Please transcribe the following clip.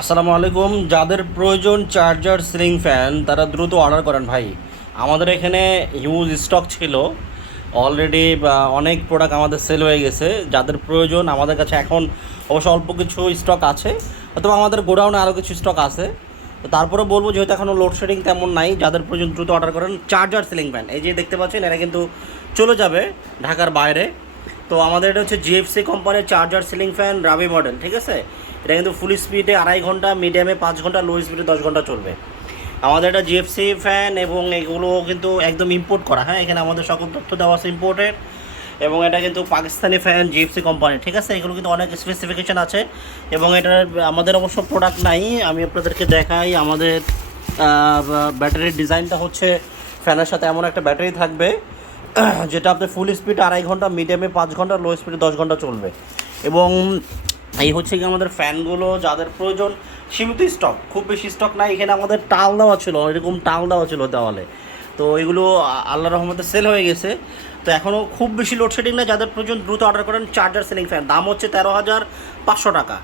আসসালামু আলাইকুম। যাদের প্রয়োজন চার্জার সিলিং ফ্যান তারা দ্রুত অর্ডার করেন ভাই। আমাদের এখানে হিউজ স্টক ছিল অলরেডি, অনেক প্রোডাক্ট আমাদের সেল হয়ে গেছে। যাদের প্রয়োজন আমাদের কাছে এখন অবশ্য অল্প কিছু স্টক আছে, অথবা আমাদের গোডাউনে আরও কিছু স্টক আছে। তো তারপরে বলবো, যেহেতু এখনও লোডশেডিং তেমন নাই, যাদের প্রয়োজন দ্রুত অর্ডার করেন চার্জার সিলিং ফ্যান। এই যে দেখতে পাচ্ছেন, এরা কিন্তু চলে যাবে ঢাকার বাইরে। তো আমাদের এটা হচ্ছে জিএফসি কোম্পানির চার্জার সিলিং ফ্যান রাবি মডেল, ঠিক আছে। এটা কিন্তু ফুল স্পিডে 2.5 ঘন্টা, মিডিয়ামে 5 ঘন্টা, লো স্পিডে 10 ঘন্টা চলবে। আমাদের এটা জিএফসি ফ্যান এবং এগুলো কিন্তু একদম ইম্পোর্ট করা। হ্যাঁ, এখানে আমাদের সকল তথ্য দেওয়া আছে ইম্পোর্টের। এবং এটা কিন্তু পাকিস্তানি ফ্যান, জিএফসি কোম্পানি, ঠিক আছে। এগুলো কিন্তু অনেক স্পেসিফিকেশান আছে এবং এটার আমাদের অবশ্য প্রোডাক্ট নাই। আমি আপনাদেরকে দেখাই। আমাদের ব্যাটারির ডিজাইনটা হচ্ছে ফ্যানের সাথে এমন একটা ব্যাটারি থাকবে যেটা আপনার ফুল স্পিড 2.5 ঘন্টা, মিডিয়ামে 5 ঘন্টা, লো স্পিডে 10 ঘন্টা চলবে। এবং এই হচ্ছে কি আমাদের ফ্যানগুলো, যাদের প্রয়োজন সীমিত স্টক, খুব বেশি স্টক নাই। এখানে আমাদের টাল দেওয়া ছিল, এরকম টাল দেওয়া ছিল দেওয়ালে। তো এগুলো আল্লাহর রহমতে সেল হয়ে গেছে। তো এখনও খুব বেশি লোডশেডিং নেই। যাদের প্রয়োজন দ্রুত অর্ডার করেন চার্জার সিলিং ফ্যান। দাম হচ্ছে 13,500 টাকা।